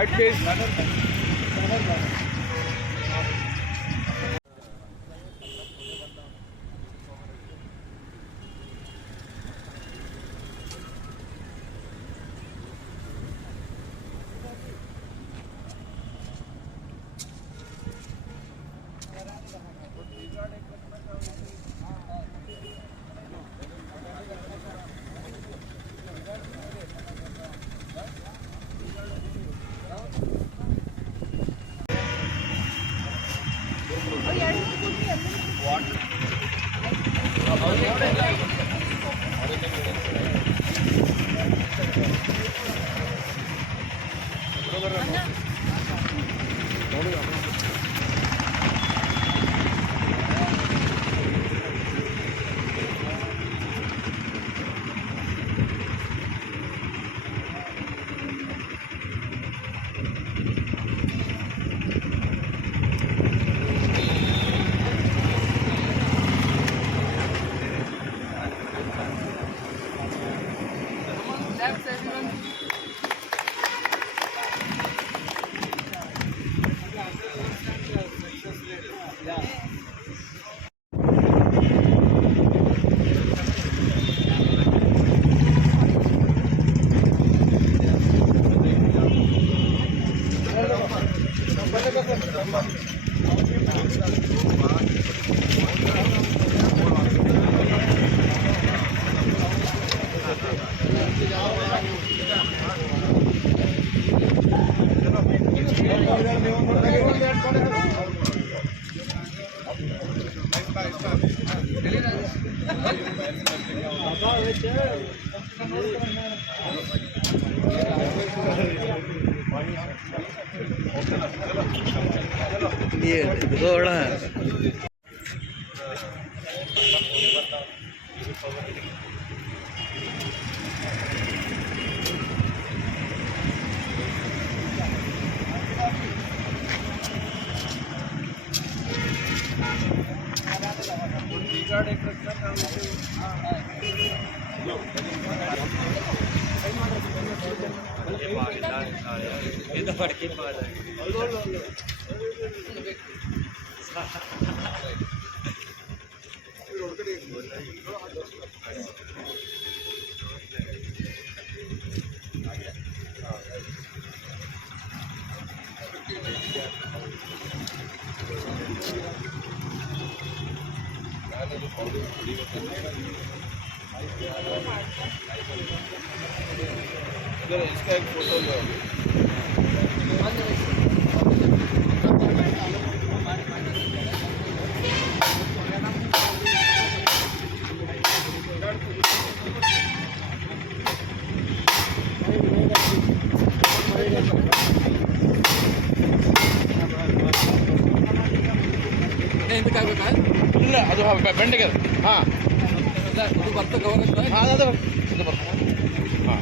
White please. इसका एक photo लो। ಇಲ್ಲ ಅದು ಬೆಂಡಿಗೆ ಹಾಂ ಇದು ಬರ್ತ ಗೌರವ ಹಾಂ ಅದು ಇದು ಬರ್ತ ಹಾಂ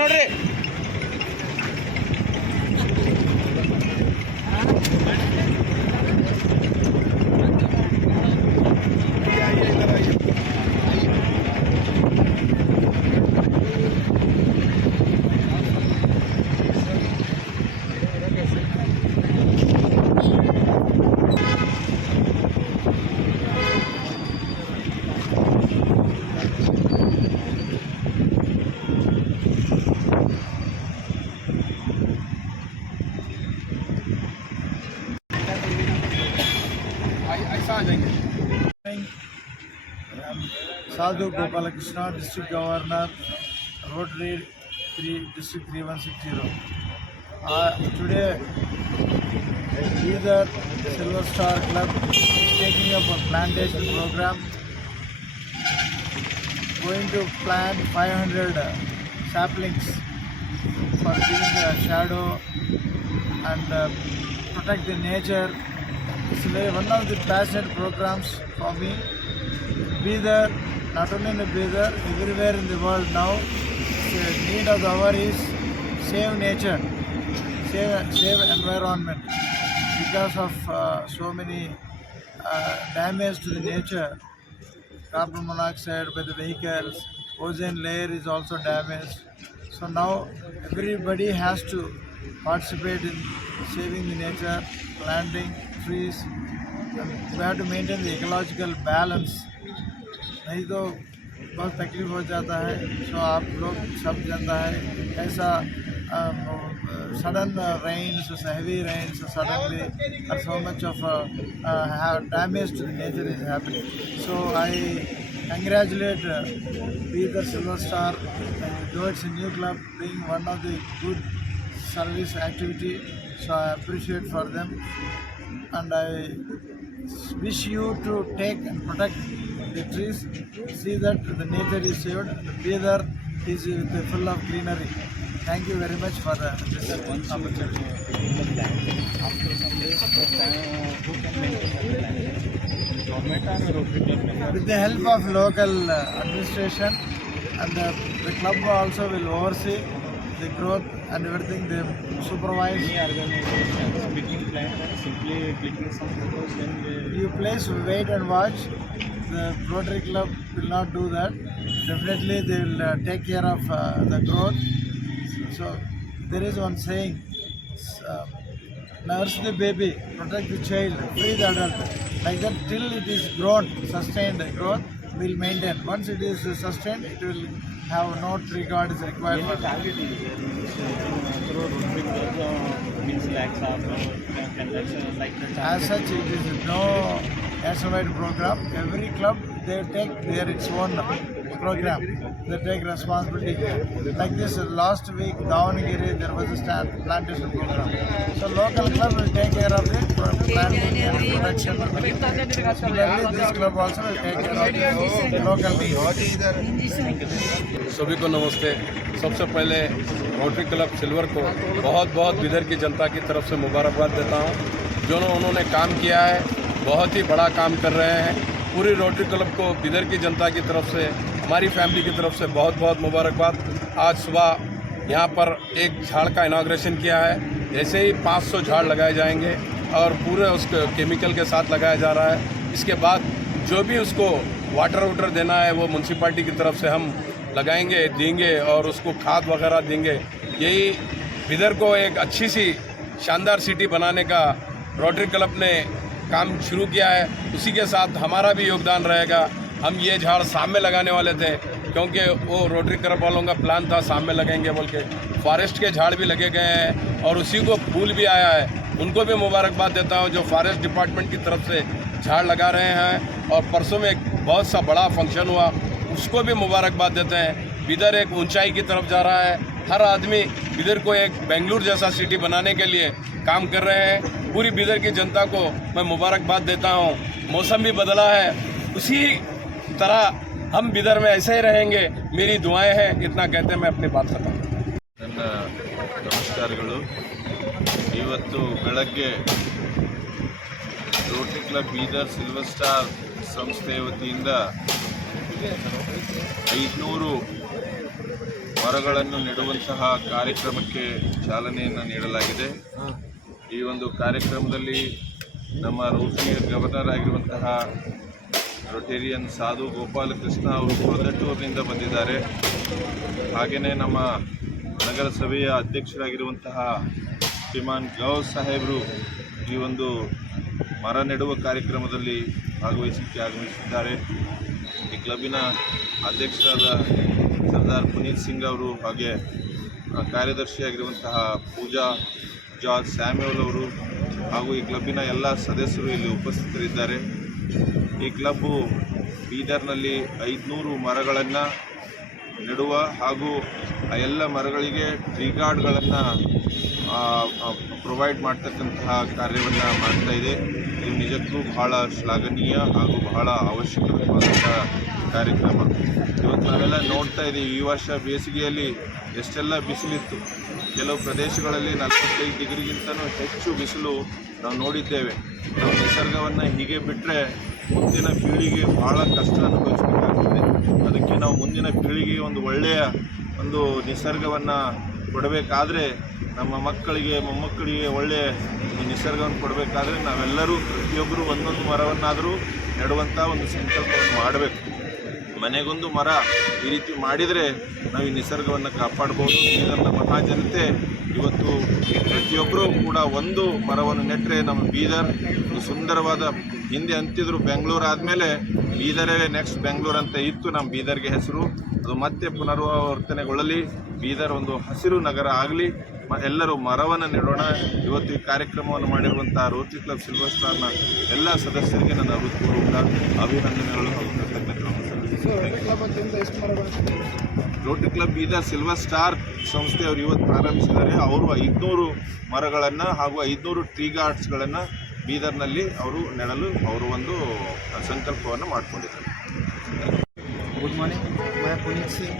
ನೋಡ್ರಿ Sadhu Gopalakrishna, District Governor, Rotary District 3160. Today, either Silver Star Club is taking up a plantation program, going to plant 500 saplings for giving a shadow and protect the nature. It's one of the passionate programs for me. Bidar, not only in Bidar, everywhere in the world now, the need of the hour is save nature, save environment. because of so many damage to the nature, carbon monoxide by the vehicles, ozone layer is also damaged. So now everybody has to participate in saving the nature, planting trees. And we have to maintain the ecological balance. नहीं तो बहुत तकलीफ हो जाता है. सो आप लोग सब जानता है ऐसा sudden rains, heavy rains suddenly, and so much of damage to the nature is happening. So I congratulate Peter Silver Star towards a new club being one of the good service activity. So I appreciate for them, and I wish you to take and protect the trees. See that the nature is saved. The Bidar is full of greenery. Thank you very much for this opportunity. After some days, who can maintain the plan? Government or Rotary Club? With the help of local administration, and the club also will oversee the growth and everything. They supervise. Any organizations picking plan or simply clicking some photos and You please wait and watch. The Rotary Club will not do that. Definitely they will take care of the growth. So there is one saying, nurse the baby, protect the child, free the adult. Like that till it is grown, sustained growth, will maintain. Once it is sustained, it will have no tree guard is required for that. target is through Rotary Club means lakhs of transactions like that. As such, it is no nationwide program. Every club, they take its own program. They take responsibility. Like this, last week, Davanagere, there was a plantation program. So local club will take care of it, planting and production. Similarly, this club also will take care of the local needs. सभी को नमस्ते. सबसे पहले rotary club silver को बहुत बहुत बिदर की जनता की तरफ से मुबारकबाद देता हूं. जो उन्होंने काम किया है, बहुत ही बड़ा काम कर रहे हैं. पूरी रोटरी क्लब को बिदर की जनता की तरफ से, हमारी फैमिली की तरफ से बहुत बहुत मुबारकबाद. आज सुबह यहाँ पर एक झाड़ का इनाग्रेशन किया है. ऐसे ही 500 झाड़ लगाए जाएंगे और पूरे उसको केमिकल के साथ लगाया जा रहा है. इसके बाद जो भी उसको वाटर देना है वो म्यूनसिपाल्टी की तरफ से हम लगाएंगे, देंगे और उसको खाद वगैरह देंगे. यही बिदर को एक अच्छी सी शानदार सिटी बनाने का रोटरी क्लब ने काम शुरू किया है. उसी के साथ हमारा भी योगदान रहेगा. हम ये झाड़ शाम में लगाने वाले थे क्योंकि वो रोटरी क्लब वालों का प्लान था शाम में लगेंगे बोल के. फॉरेस्ट के झाड़ भी लगे गए हैं और उसी को फूल भी आया है. उनको भी मुबारकबाद देता हूँ जो फॉरेस्ट डिपार्टमेंट की तरफ से झाड़ लगा रहे हैं. और परसों में एक बहुत सा बड़ा फंक्शन हुआ, उसको भी मुबारकबाद देते हैं. बिदर एक ऊंचाई की तरफ जा रहा है. हर आदमी बिदर को एक बेंगलुरु जैसा सिटी बनाने के लिए काम कर रहे हैं. पूरी बिदर की जनता को मैं मुबारकबाद देता हूं. मौसम भी बदला है, उसी तरह हम बिदर में ऐसे ही रहेंगे. मेरी दुआएं हैं. इतना कहते मैं अपनी बात खत्म. ನನ್ನ ನಮಸ್ಕಾರಗಳು. ಇವತ್ತು ಬೆಳಗ್ಗೆ Rotary club Bidar silver star ಸಂಸ್ಥೆಯ ವತಿಯಿಂದ 500 ಮರಗಳನ್ನು ನೆಡುವಂತಹ ಕಾರ್ಯಕ್ರಮಕ್ಕೆ ಚಾಲನೆಯನ್ನು ನೀಡಲಾಗಿದೆ. ಈ ಒಂದು ಕಾರ್ಯಕ್ರಮದಲ್ಲಿ ನಮ್ಮ ರೋಟರಿಯ ಗವರ್ನರ್ ಆಗಿರುವಂತಹ ರೊಟೇರಿಯನ್ ಸಾಧು ಗೋಪಾಲಕೃಷ್ಣ ಅವರು ಪ್ರೊದಟ್ಟೂರಿನಿಂದ ಬಂದಿದ್ದಾರೆ. ಹಾಗೆಯೇ ನಮ್ಮ ನಗರಸಭೆಯ ಅಧ್ಯಕ್ಷರಾಗಿರುವಂತಹ ಶ್ರೀಮಾನ್ ಗೌಸ್ ಸಾಹೇಬರು ಈ ಒಂದು ಮರ ನೆಡುವ ಕಾರ್ಯಕ್ರಮದಲ್ಲಿ ಭಾಗವಹಿಸಲಿಕ್ಕೆ ಆಗಮಿಸಿದ್ದಾರೆ. ಈ ಕ್ಲಬ್ಬಿನ ಅಧ್ಯಕ್ಷರಾದ ಸರ್ದಾರ್ ಪುನೀತ್ ಸಿಂಗ್ ಅವರು ಹಾಗೆ ಕಾರ್ಯದರ್ಶಿಯಾಗಿರುವಂತಹ ಪೂಜಾ ಜಾರ್ಜ್ ಸ್ಯಾಮ್ಯುಯಲ್ ಅವರು ಹಾಗೂ ಈ ಕ್ಲಬ್ಬಿನ ಎಲ್ಲ ಸದಸ್ಯರು ಇಲ್ಲಿ ಉಪಸ್ಥಿತರಿದ್ದಾರೆ. ಈ ಕ್ಲಬ್ಬು ಬೀದರ್ನಲ್ಲಿ 500 ಮರಗಳನ್ನು ನೆಡುವ ಹಾಗೂ ಆ ಎಲ್ಲ ಮರಗಳಿಗೆ ಟ್ರೀ ಗಾರ್ಡ್ಗಳನ್ನು ಪ್ರೊವೈಡ್ ಮಾಡ್ತಕ್ಕಂತಹ ಕಾರ್ಯವನ್ನು ಮಾಡ್ತಾ ಇದೆ. ಇದು ನಿಜಕ್ಕೂ ಬಹಳ ಶ್ಲಾಘನೀಯ ಹಾಗೂ ಬಹಳ ಅವಶ್ಯಕವಾದಂಥ ಕಾರ್ಯಕ್ರಮ. ಇವತ್ತು ನಾವೆಲ್ಲ ನೋಡ್ತಾ ಇದ್ದೀವಿ, ಈ ವರ್ಷ ಬೇಸಿಗೆಯಲ್ಲಿ ಎಷ್ಟೆಲ್ಲ ಬಿಸಿಲಿತ್ತು. ಕೆಲವು ಪ್ರದೇಶಗಳಲ್ಲಿ 45 ಡಿಗ್ರಿಗಿಂತಲೂ ಹೆಚ್ಚು ಬಿಸಿಲು ನಾವು ನೋಡಿದ್ದೇವೆ. ನಾವು ನಿಸರ್ಗವನ್ನು ಹೀಗೆ ಬಿಟ್ಟರೆ ಮುಂದಿನ ಪೀಳಿಗೆ ಭಾಳ ಕಷ್ಟ ಅನುಭವಿಸಬೇಕಾಗ್ತದೆ. ಅದಕ್ಕೆ ನಾವು ಮುಂದಿನ ಪೀಳಿಗೆಗೆ ಒಂದು ಒಳ್ಳೆಯ ಒಂದು ನಿಸರ್ಗವನ್ನು ಕೊಡಬೇಕಾದ್ರೆ ನಮ್ಮ ಮಕ್ಕಳಿಗೆ ಮೊಮ್ಮಕ್ಕಳಿಗೆ ಒಳ್ಳೆಯ ಈ ನಿಸರ್ಗವನ್ನು ಕೊಡಬೇಕಾದ್ರೆ ನಾವೆಲ್ಲರೂ ಪ್ರತಿಯೊಬ್ಬರು ಒಂದೊಂದು ಮರವನ್ನಾದರೂ ನೆಡುವಂಥ ಒಂದು ಸಂಕಲ್ಪವನ್ನು ಮಾಡಬೇಕು. ಮನೆಗೊಂದು ಮರ ಈ ರೀತಿ ಮಾಡಿದರೆ ನಾವು ಈ ನಿಸರ್ಗವನ್ನು ಕಾಪಾಡ್ಬೋದು. ಬೀದರ್ನ ಮಹಾಜನತೆ ಇವತ್ತು ಪ್ರತಿಯೊಬ್ಬರೂ ಕೂಡ ಒಂದು ಮರವನ್ನು ನೆಟ್ಟರೆ ನಮ್ಮ ಬೀದರ್ ಒಂದು ಸುಂದರವಾದ, ಹಿಂದೆ ಅಂತಿದ್ರು ಬೆಂಗಳೂರು ಆದಮೇಲೆ ಬೀದರೇ ನೆಕ್ಸ್ಟ್ ಬೆಂಗಳೂರು ಅಂತ ಇತ್ತು ನಮ್ಮ ಬೀದರ್ಗೆ ಹೆಸರು. ಅದು ಮತ್ತೆ ಪುನರಾವರ್ತನೆಗೊಳ್ಳಲಿ, ಬೀದರ್ ಒಂದು ಹಸಿರು ನಗರ ಆಗಲಿ, ಎಲ್ಲರೂ ಮರವನ್ನು ನೆಡೋಣ. ಇವತ್ತು ಈ ಕಾರ್ಯಕ್ರಮವನ್ನು ಮಾಡಿರುವಂಥ ರೋಟರಿ ಕ್ಲಬ್ ಸಿಲ್ವರ್ ಸ್ಟಾರ್ನ ಎಲ್ಲ ಸದಸ್ಯರಿಗೆ ನನ್ನ ಹೃತ್ಪೂರ್ವಕ ಅಭಿನಂದನೆಗಳು ಹಾಗೂ ಕೃತಜ್ಞತೆಗಳನ್ನು ಸಲ್ಲಿಸುತ್ತೇನೆ. Rotary club Bidar silver star ಸಂಸ್ಥೆಯವರು ಇವತ್ತು ಪ್ರಾರಂಭಿಸಿದ್ದಾರೆ. ಅವರು 500 ಮರಗಳನ್ನು ಹಾಗೂ 500 ಟ್ರೀ ಗಾರ್ಡ್ಸ್ಗಳನ್ನು ಬೀದರ್ನಲ್ಲಿ ಅವರು ನೆಡಲು ಅವರು ಒಂದು ಸಂಕಲ್ಪವನ್ನು ಮಾಡಿಕೊಂಡಿದ್ದಾರೆ. गुड मॉर्निंग, मैं Puneet Singh,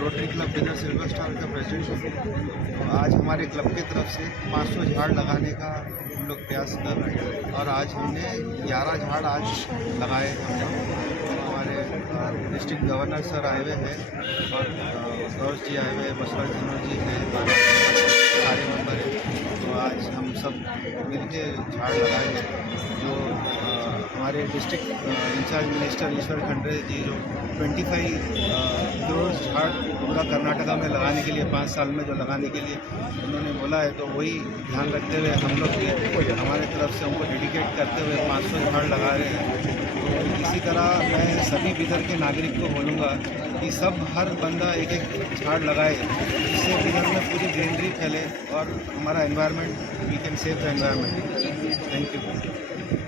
rotary club Bidar silver star का प्रेसिडेंट हूँ। आज हमारे क्लब की तरफ से 500 झाड़ लगाने का हम लोग प्रयास कर रहे हैं और आज हमने 11 झाड़ आज लगाए हम लोग। हमारे डिस्ट्रिक्ट गवर्नर सर आए हुए हैं और गौरव जी आए हुए, मसरत जनरल जी हैं, सारे मेंबर हैं। तो आज हम सब मिलके झाड़ लगाएंगे। जो हमारे डिस्ट्रिक्ट इंचार्ज मिनिस्टर ईश्वर खंडरे जी जो 25 करोड़ झाड़ पूरा कर्नाटका में लगाने के लिए 5 साल में जो लगाने के लिए उन्होंने बोला है, तो वही ध्यान रखते हुए हम लोग भी हमारे तरफ से उनको डेडिकेट करते हुए 500 झाड़ लगा रहे हैं। तो इसी तरह मैं सभी बीदर के नागरिक को बोलूँगा कि सब हर बंदा एक एक झाड़ लगाए, जिससे बीदर में पूरी ग्रीनरी फैले और हमारा environment, we can save the environment. Thank you.